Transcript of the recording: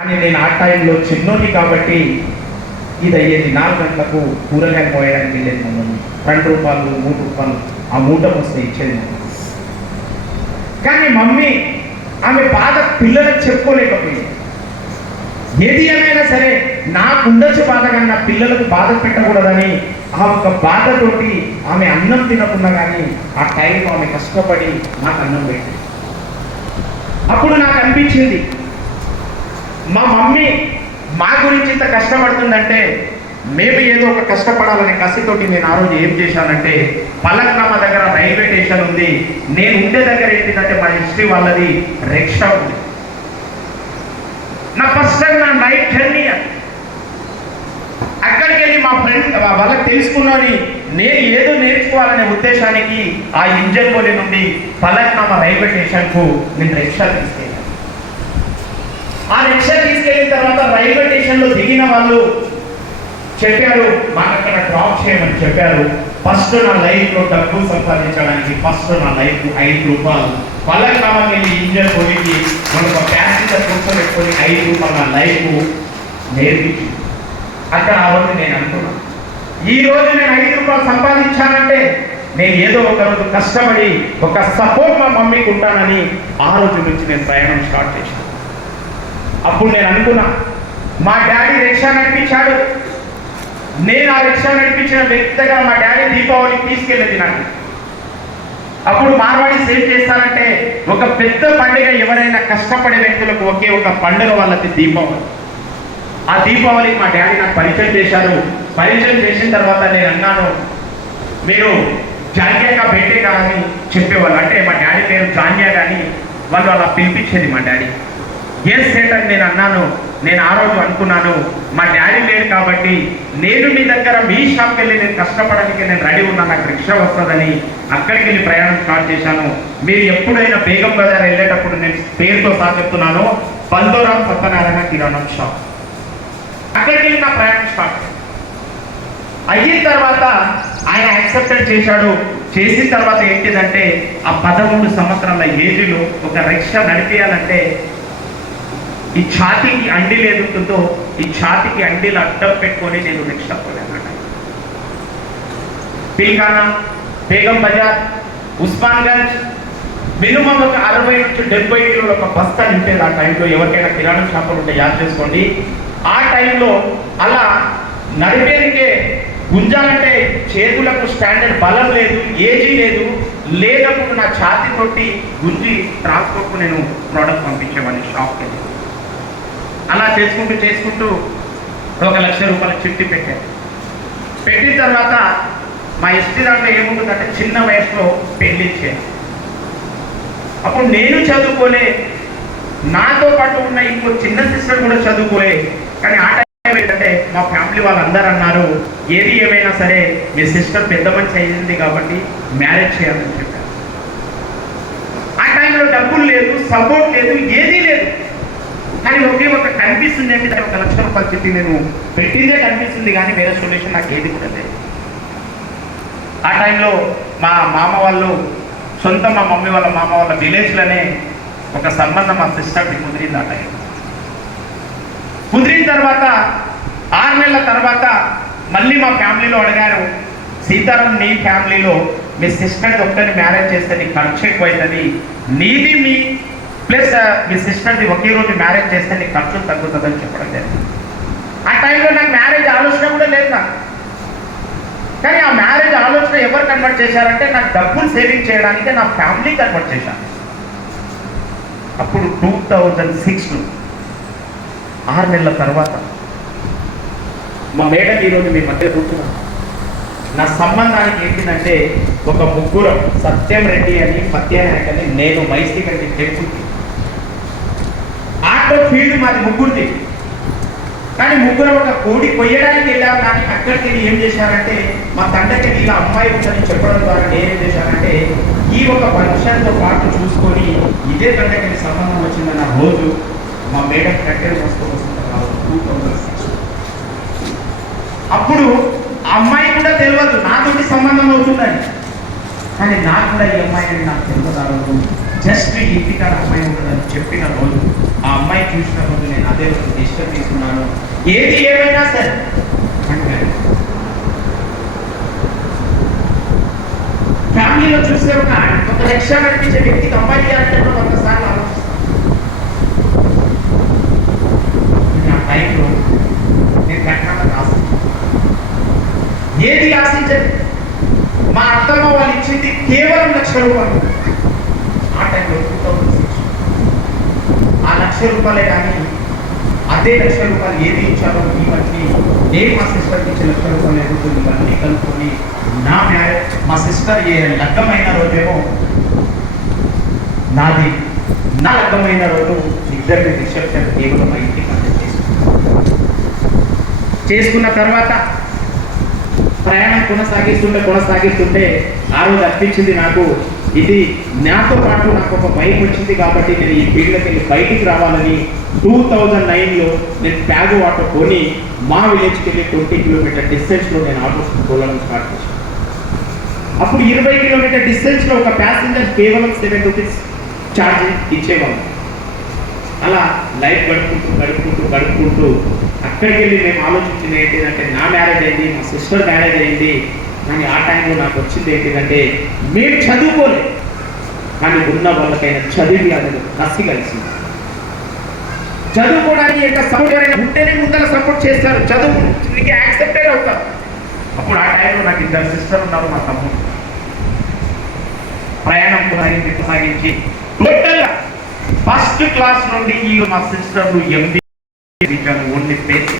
కానీ నేను ఆ టైంలో చిన్నోని కాబట్టి ఇది అయ్యేది 4 గంటలకు కూరగాయలు పోయడానికి వెళ్ళేది మా మమ్మీ. 2 రూపాయలు 3 రూపాయలు ఆ మూట వస్తే ఇచ్చేది మా మమ్మీ. కానీ మమ్మీ ఆమె బాధ పిల్లలకు చెప్పుకోలేకపోయింది. ఏది ఏమైనా సరే నాకు ఉండొచ్చు బాధ, కానీ నా పిల్లలకు బాధ పెట్టకూడదని ఆ ఒక బాధతోటి ఆమె అన్నం తినకుండా కానీ ఆ టైంలో ఆమె కష్టపడి నాకు అన్నం పెట్టింది. అప్పుడు నాకు అనిపించింది, మా మమ్మీ మా గురించి ఇంత కష్టపడుతుందంటే మేము ఏదో ఒక కష్టపడాలనే కసితోటి నేను ఆ రోజు ఏం చేశానంటే, పలక్నామా దగ్గర రైల్వే స్టేషన్ ఉంది, నేను ఉండే దగ్గర ఏంటిదంటే మా హిస్టరీ వాళ్ళది రిక్షా ఉంది. నా ఫస్ట్ టైం నా నైట్ జర్నీ అక్కడికి వెళ్ళి మా ఫ్రెండ్ వాళ్ళకి తెలుసుకున్నది నేను ఏదో నేర్చుకోవాలనే ఉద్దేశానికి ఆ ఇంజన్గోలి నుండి పలక్నామా రైల్వే స్టేషన్కు నేను రిక్షా తీసుకెళ్ళాను. ఆ రిక్షా తీసుకెళ్ళిన తర్వాత రైల్వే స్టేషన్లో దిగిన వాళ్ళు చెప్పారు, మాకు అక్కడ డ్రాప్ చేయమని చెప్పారు. ఫస్ట్ నా లైఫ్లో డబ్బు సంపాదించడానికి ఫస్ట్ నా లైఫ్ 5 రూపాయలు పలక్నామాకి వెళ్ళి ఇంజన్ పోయి మన ఒక ప్యాసింజర్ కూర్చోబెట్టుకొని 5 రూపాయలు నా లైఫ్ నేర్పించి అక్కడ ఆ రోజు నేను అనుకున్నాను, ఈ రోజు నేను 5 రూపాయలు సంపాదించానంటే నేను ఏదో ఒక రోజు కష్టపడి ఒక సపోర్ట్ మా మమ్మీకి ఉంటానని ఆ రోజు నుంచి నేను ప్రయాణం స్టార్ట్ చేశాను. అప్పుడు నేను అనుకున్నా, మా డాడీ రిక్షా నడిపించాడు, నేను ఆ రిక్షా నడిపించిన వ్యక్తి దగ్గర మా డాడీ దీపావళికి తీసుకెళ్ళేది నాకు. అప్పుడు మార్వాడీస్ ఏం చేస్తారంటే, ఒక పెద్ద పండుగ ఎవరైనా కష్టపడే వ్యక్తులకు ఒకే ఒక పండుగ వాళ్ళది దీపావళి. ఆ దీపావళికి మా డాడీ నాకు పరిచయం చేశారు. పరిచయం చేసిన తర్వాత నేను అన్నాను, మీరు జాన్యాగా బేటేగా అని చెప్పేవాళ్ళు, అంటే మా డాడీ పేరు జాన్యా కానీ వాళ్ళు అలా పిలిపించేది మా డాడీ. ఎస్ సేట్ అని నేను అన్నాను. నేను ఆ రోజు అనుకున్నాను, మా డాడీ లేడు కాబట్టి నేను మీ దగ్గర మీ షాప్కి వెళ్ళి నేను కష్టపడడానికి నేను రెడీ ఉన్నా, నాకు రిక్షా వస్తుందని అక్కడికి వెళ్ళి ప్రయాణం స్టార్ట్ చేశాను. మీరు ఎప్పుడైనా బేగం బజార్ వెళ్ళేటప్పుడు నేను పేరుతో సహా చెప్తున్నాను, బందోరాం సత్యనారాయణ కిరాణం షాప్, అక్కడికి వెళ్ళి నా ప్రయాణం స్టార్ట్ అయిన తర్వాత ఆయన యాక్సెప్టెడ్ చేశాడు. చేసిన తర్వాత ఏంటిదంటే, ఆ 13 సంవత్సరాల ఏజ్లో ఒక రిక్షా నడిపేయాలంటే ఈ ఛాతీకి అండీలు ఏదుంటుందో ఈ ఛాతీకి అండీలు అడ్డం పెట్టుకొని నేను రిక్షా పోయానమాట. పిల్కానా, బేగం బజార్, ఉస్మాన్గంజ్ మినిమం ఒక 60 నుంచి 70 కిలోల ఒక బస్తా నింపేది ఆ టైంలో. ఎవరికైనా కిరాణం షాపులు ఉంటే యాద్ చేసుకోండి. ఆ టైంలో అలా నడిపేందుకే గుంజాలంటే చేతులకు స్టాండర్డ్ బలం లేదు, ఏజీ లేదు, లేనప్పుడు నా ఛాతీ కొట్టి గుంజి ట్రాన్స్పోర్ట్కు నేను ప్రోడక్ట్ పంపించేవాడిని షాప్కి. అలా చేసుకుంటూ 1 లక్ష రూపాయల చిట్టి పెట్టాను. పెట్టిన తర్వాత మా హిస్టరీ దాంట్లో ఏముంటుందంటే, చిన్న వయసులో పెళ్లి చేయాలి. అప్పుడు నేను చదువుకోలే, నాతో పాటు ఉన్న ఇంకో చిన్న సిస్టర్ కూడా చదువుకోలే. కానీ ఆ టైం ఏంటంటే మా ఫ్యామిలీ వాళ్ళందరూ అన్నారు, ఏది ఏమైనా సరే మీ సిస్టర్ పెద్ద మనిషి అయింది కాబట్టి మ్యారేజ్ చేయాలని చెప్పారు. ఆ టైంలో డబ్బులు లేదు, సపోర్ట్ లేదు, ఏదీ లేదు. కానీ ఒకే ఒక కనిపిస్తుంది అంటే 1 లక్ష రూపాయలు చిట్టి నేను పెట్టిందే కనిపిస్తుంది, కానీ వేరే సొల్యూషన్ నాకు ఏది కూడా లేదు. ఆ టైంలో మా మామ వాళ్ళు సొంత మా మమ్మీ వాళ్ళ మామ వాళ్ళ విలేజ్లోనే ఒక సంబంధం మా సిస్టర్కి కుదిరింది. ఆ టైం కుదిరిన తర్వాత 6 నెలల తర్వాత మళ్ళీ మా ఫ్యామిలీలో అడిగారు, సీతారాం నీ ఫ్యామిలీలో మీ సిస్టర్ ఒక్కరిని మ్యారేజ్ చేస్తే నీకు ఖర్చు ఎక్కువ అవుతుంది, నీది మీ ప్లస్ మీ సిస్టర్ది ఒకే రోజు మ్యారేజ్ చేస్తే నీకు ఖర్చు తగ్గుతుందని చెప్పడం జరిగింది. ఆ టైంలో నాకు మ్యారేజ్ ఆలోచన కూడా లేదు నాకు. కానీ ఆ మ్యారేజ్ ఆలోచన ఎవరు కన్వర్ట్ చేశారంటే, నాకు డబ్బులు సేవింగ్ చేయడానికి నా ఫ్యామిలీ కన్వర్ట్ చేశాను. అప్పుడు 2006లో 6 నెలల తర్వాత మా మేడం ఈరోజు మీ మధ్య కూర్చున్నాను. నా సంబంధానికి ఏంటిదంటే, ఒక ముగ్గురు సత్యం రెడ్డి అని, సత్యనాయక్ అని, నేను మైసీ గంటి చెప్పుకుంది. ఆటో ఫీల్డ్ మాది ముగ్గురిది. కానీ ముగ్గురు ఒక కోడి కొయ్యడానికి వెళ్ళారు. కానీ అక్కడికి వెళ్ళి ఏం చేశారంటే, మా తండ్రికి ఇలా అమ్మాయి ఉందని చెప్పడం ద్వారా నేనేం చేశానంటే, ఈ ఒక ఫంక్షన్తో పాటు చూసుకొని ఇదే తండ్రికి సంబంధం వచ్చిందన్న రోజు మా మేడం కట్టెలు వస్తుంది 2006. అప్పుడు అమ్మాయి కూడా తెలియదు నాతోటి సంబంధం అవుతుందని, కానీ నాకు కూడా ఈ అమ్మాయి నాకు తెలియదు. జస్ట్ ఇంటికాడ అమ్మాయి ఉంటుందని చెప్పిన రోజు, ఆ అమ్మాయి చూసిన రోజు నేను అదే రోజు డిస్టర్బ్ తీసుకున్నాను. ఏది ఏమైనా సరే అంటే ఫ్యామిలీలో చూసే ఒక రక్ష కనిపించే వ్యక్తికి అమ్మాయి అంటే ఒకసారి ఆలోచిస్తాను. ఆ టైంలో నేను కట్నాలను ఆశించాను, ఏది ఆశించదు. మా అత్తమ్మ వాళ్ళు ఇచ్చింది కేవలం ₹1,00,000. ఆ టైంలో 2006. ఆ ₹1,00,000 కానీ అదే ₹1,00,000 ఏది ఇచ్చారో ఇవన్నీ నేను మా సిస్టర్కి ఇచ్చే ₹1,00,000 ఎదుగుతుంది. ఇవన్నీ కలుపుకొని నా మ్యారేజ్, మా సిస్టర్ లగ్గమైన రోజేమో నాది, నా లగ్గమైన రోజు ఇద్దరిని రిసెప్షన్ కేవలం మా ఇంటికి చేసుకున్న తర్వాత ప్రయాణం కొనసాగిస్తుంటే ఆ రోజు అనిపించింది నాకు, ఇది నాతో పాటు నాకు ఒక బైక్ వచ్చింది కాబట్టి నేను ఈ ఫీల్డ్కి వెళ్ళి బయటికి రావాలని 2009లో నేను ప్యాగు ఆటో కొని మా విలేజ్కి వెళ్ళి 20 కిలోమీటర్ డిస్టెన్స్లో నేను ఆటో తోలడం స్టార్ట్ చేశాను. అప్పుడు 20 కిలోమీటర్ డిస్టెన్స్లో ఒక ప్యాసింజర్ కేవలం ₹7 ఛార్జ్ ఇచ్చేవాళ్ళం. అలా లైఫ్ గడుపుకుంటూ అక్కడికి వెళ్ళి మేము ఆలోచించింది ఏంటిదంటే, నా మ్యారేజ్ అయింది, మా సిస్టర్ మ్యారేజ్ అయింది, కానీ ఆ టైంలో నాకు వచ్చింది ఏంటిదంటే, మేము చదువుకోలేదు కానీ ఉన్న వాళ్ళకైనా చదివి అనేది కసి కలిసింది. చదువుకోవడానికి ఎంత సపోర్ట్ ఉంటేనే ముందర సపోర్ట్ చేస్తారు, చదువు నీకు యాక్సెప్టెడ్ అవుతారు. అప్పుడు ఆ టైంలో నాకు 2 సిస్టర్ ఉన్నారు, మా తమ్ముడు. ప్రయాణం కొనసాగించి టోటల్గా ఫస్ట్ క్లాస్ నుండి మా సిస్టర్లు MBA ఓన్లీ పేస్.